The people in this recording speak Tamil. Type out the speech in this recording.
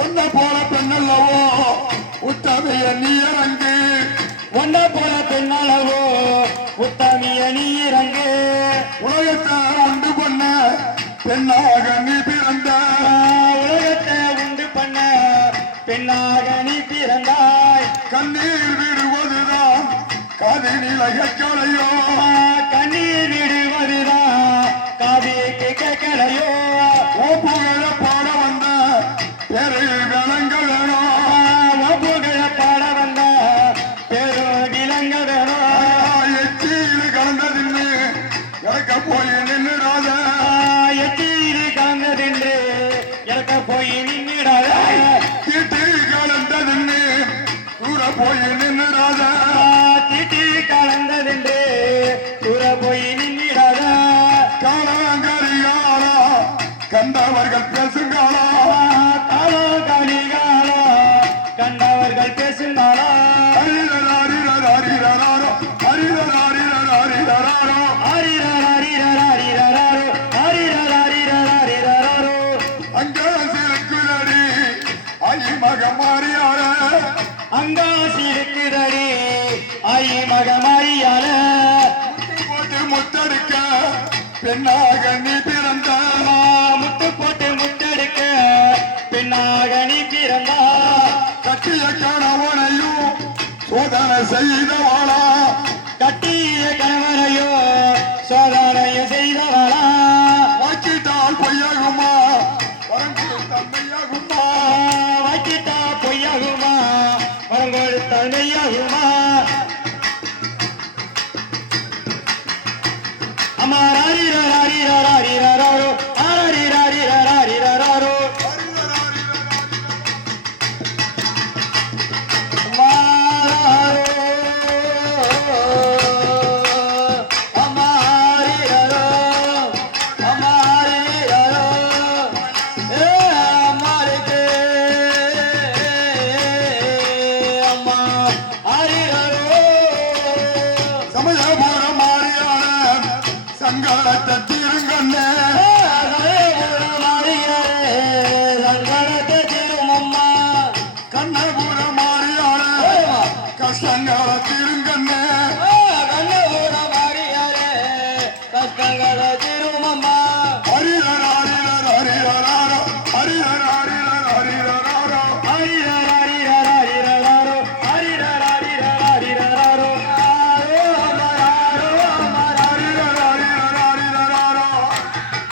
உன்னை போல பெண்ணல்லவோ உத்தமைய நீ இறங்கு. உன்னை போல பெண்ணளவோ உத்தமைய நீ இறங்கு. உலகத்தார் அன்பு பண்ண பெண்ணாக நீ பிறந்தாய் உலகத்தை உண்டு பண்ண பெண்ணாக நீ பிறந்தாய். கண்ணீர் விடுவதுதான் காதினில் அகக்கலையோ காவிக்கு ஓ புகழ பாட வந்த பேரை விளங்க வேணும் புகழ பாட வந்த வேணும் எச்சியில் போய் கண்டவர்கள் பேசுங்காலா காலோ காலிகாலோ கண்டவர்கள் ஹரிரராரிரராரிரராரோ, ஹரிரராரிரராரிரராரோ. அங்கசிருக்குதடி, ஐ மகமாரியாரே. போட்டு முத்தெடுக்க பெண்ணாக நீ பிறந்த வாக்கிட்டால் பொய்யாகுமா? வரங்குடு தன்மையாகுமா பொய்யாகுமா? வரங்கோடு தன்மையாகுமா ಕಗಳ